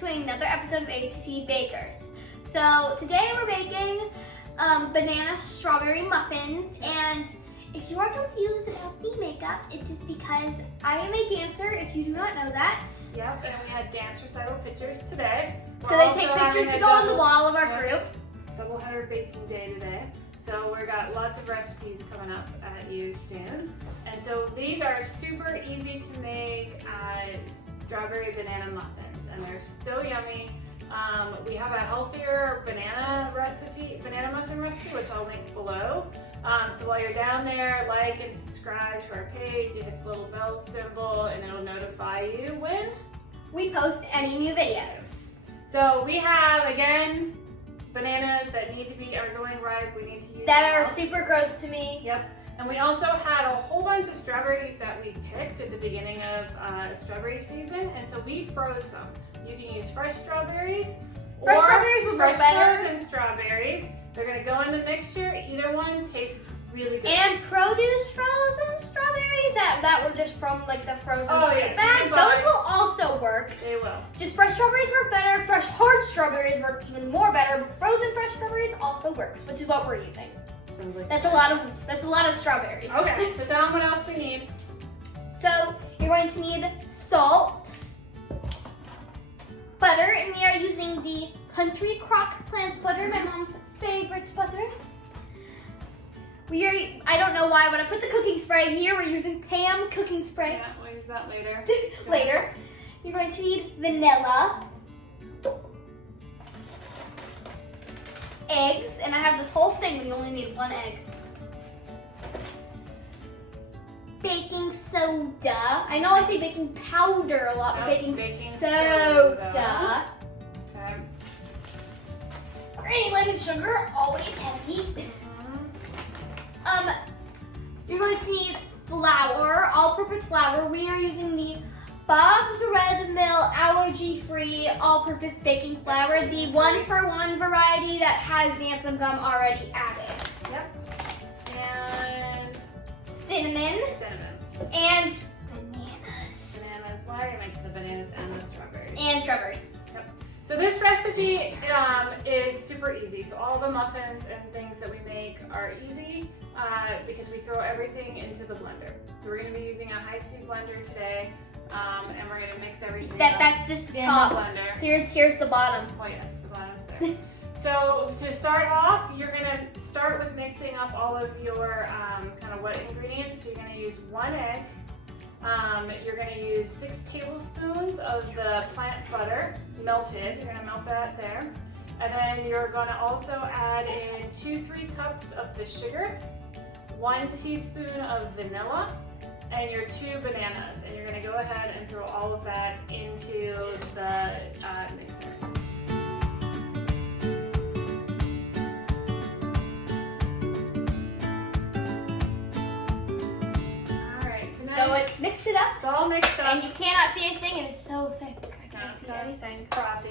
to another episode of A.to.T Bakers. So today we're making banana strawberry muffins, and if you are confused about the makeup, it is because I am a dancer, if you do not know that. Yep, and we had dance recital pictures today. So they take pictures to go on the wall of our group. Double-header baking day today. So we've got lots of recipes coming up at you soon. And so these are super easy to make strawberry banana muffins, and they're so yummy. We have a healthier banana muffin recipe, which I'll link below. So while you're down there, like and subscribe to our page. You hit the little bell symbol, and it'll notify you when we post any new videos. So we have, again, bananas that are going ripe. We need to use that are super gross to me. Yep. And we also had a whole bunch of strawberries that we picked at the beginning of strawberry season, and so we froze some. You can use fresh strawberries. Fresh strawberries would work better. Frozen strawberries. They're going to go in the mixture. Either one tastes really good. And produce frozen strawberries that were just from like the frozen yes, bag. Those will also work. They will. Just fresh strawberries work better. Fresh hard strawberries work even more better. But frozen fresh strawberries also works, which is what we're using. That's a lot of strawberries. Okay, so tell them what else we need. So you're going to need salt, butter, and we are using the Country Crock Plants butter, my mom's favorite butter. I don't know why, but I put the cooking spray here. We're using Pam cooking spray. Yeah, we'll use that later. Later. You're going to need vanilla, eggs, and I have this whole thing, but you only need one egg. Baking soda. I know I say baking powder a lot, but baking soda. Okay. Granny and sugar, always heavy. You're going to need flour, all-purpose flour. We are using the Bob's Red Mill allergy-free all-purpose baking flour, the 1-for-1 variety that has xanthan gum already added. Yep. And Cinnamon. And bananas. Bananas. Why are you mentioning the bananas and the strawberries? And strawberries. Yep. So this recipe is super easy. So all the muffins and things that we make are easy because we throw everything into the blender. So we're going to be using a high-speed blender today. And we're going to mix everything That's just the top. The blender. Here's the bottom. Oh yes, the bottom's there. So to start off, you're going to start with mixing up all of your kind of wet ingredients. So you're going to use 1 egg. You're going to use 6 tablespoons of the plant butter, melted. You're going to melt that there. And then you're going to also add in 2-3 cups of the sugar, 1 teaspoon of vanilla, and your 2 bananas. And you're going to go ahead and throw all of that into the mixer. So it's mixed it up. It's all mixed up. And you cannot see anything, and it's so thick. I can't see anything. Frothy.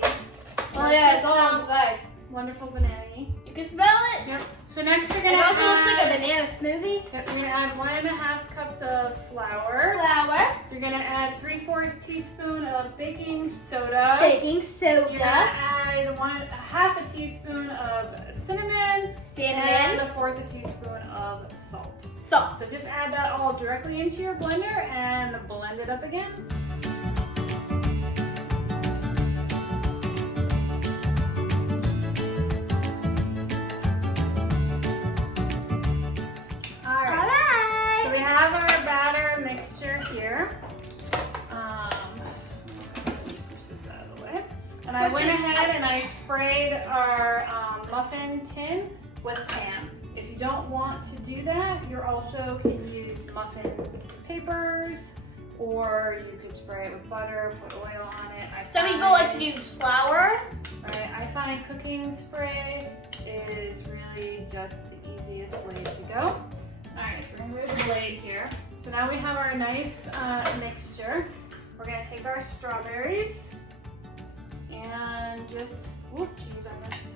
Oh yeah, it's all on the sides. Wonderful banana-y. You can smell it. Yep. So next we're gonna It also looks like a banana smoothie. Yep, we're gonna add 1.5 cups of flour. You're gonna add 3/4 teaspoon of baking soda. Baking soda. You're gonna add 1/2 teaspoon of cinnamon. And 1/4 teaspoon of salt. So just add that all directly into your blender and blend it up again. Alright. So we have our batter mixture here. Push this out of the way. And I went ahead and I sprayed our muffin tin with Pam. If you don't want to do that, you also can use muffin papers, or you could spray it with butter, put oil on it. Some people like to use flour. Right, I find cooking spray is really just the easiest way to go. Alright, so we're going to move the blade here. So now we have our nice mixture. We're going to take our strawberries and just, geez, I missed.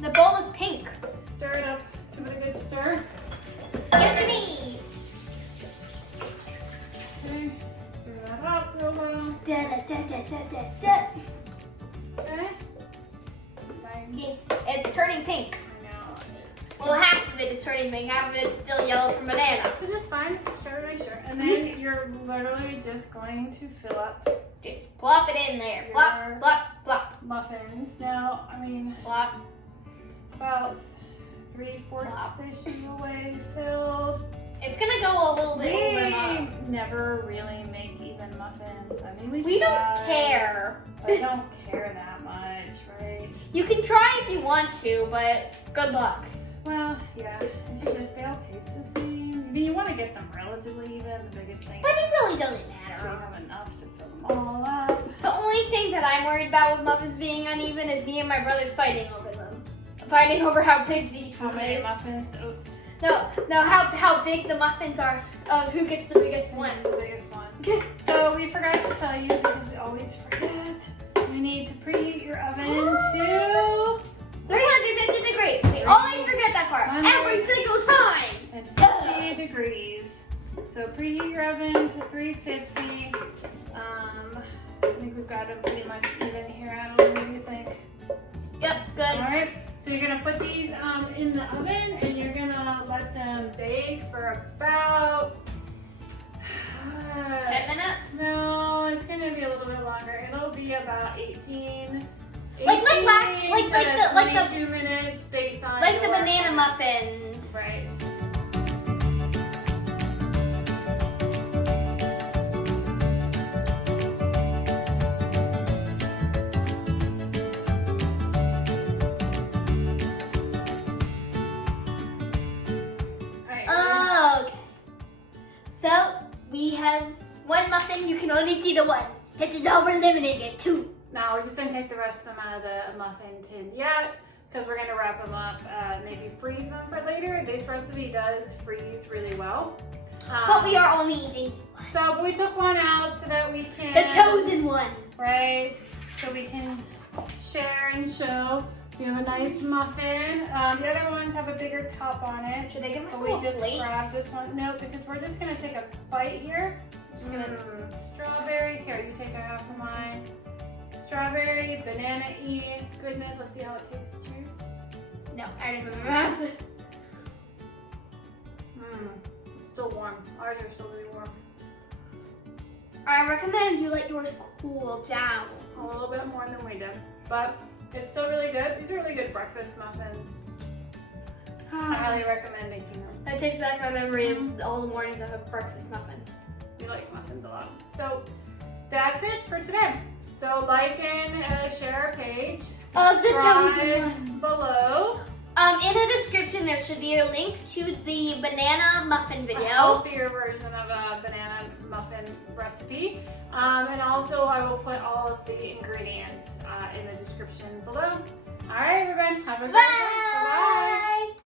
The bowl is pink. Stir it up. Give it a good stir. Give it to me. Okay, stir that up real well. Da, da, da, turning pink. I know. Well, half of it is turning pink, half of it is still yellow from banana. Which is fine, it's a strawberry shirt. And then you're literally just going to fill up Just plop it in there. Plop, plop, plop. muffins. Now, I mean, Plop. it's about 3/4-ish of the way filled. It's gonna go a little bit over and up. We never really make even muffins. I mean, We don't try, care. But I don't care that much, right? You can try if you want to, but good luck. Well, yeah, it's just they all taste the same. I mean, you want to get them relatively even. The biggest thing But is it really doesn't if you matter. have enough to fill them all up. The only thing that I'm worried about with muffins being uneven is me and my brothers fighting over them. Fighting over how big each How one many is. muffins? Oops. No, how big the muffins are. Who gets the biggest one. That's the biggest one. So we forgot to tell you, because we always forget, you need to preheat your oven to 350 degrees. We always forget that part. Every single time. and 50 degrees. So preheat your oven to 350. I think we've got them pretty much even here. I don't know what you think. Yep, good. All right. So you're gonna put these in the oven, and you're gonna let them bake for about 10 minutes? No, it's gonna be a little bit longer. It'll be about 18 Like the 22 minutes based on Like the your- banana muffins. Right. Okay. So we have one muffin. You can only see the one. That is all we're limiting it to. Now we're just gonna take the rest of them out of the muffin tin yet, because we're gonna wrap them up, maybe freeze them for later. This recipe does freeze really well. But we are only eating So we took one out so that we can. the chosen one. Right. So we can share and show. We have a nice muffin. The other ones have a bigger top on it. Should I give But myself we a just plate? grabbed this one. No, because we're just gonna take a bite here. Just gonna strawberry. Here, you take a half of mine. Strawberry, banana-y goodness. Let's see how it tastes. Cheers. No, I didn't put my mouth. It's still warm. Ours are still really warm. I recommend you let yours cool down. A little bit more than we did, but it's still really good. These are really good breakfast muffins. I highly recommend making them. That takes back my memory of all the mornings I have breakfast muffins. We like muffins a lot. So that's it for today. So like and share our page. Of the chosen Subscribe one. below. In the description there should be a link to the banana muffin A video. healthier version of a banana muffin recipe. And also I will put all of the ingredients in the description below. All right, everyone. Have a great day. Bye-bye.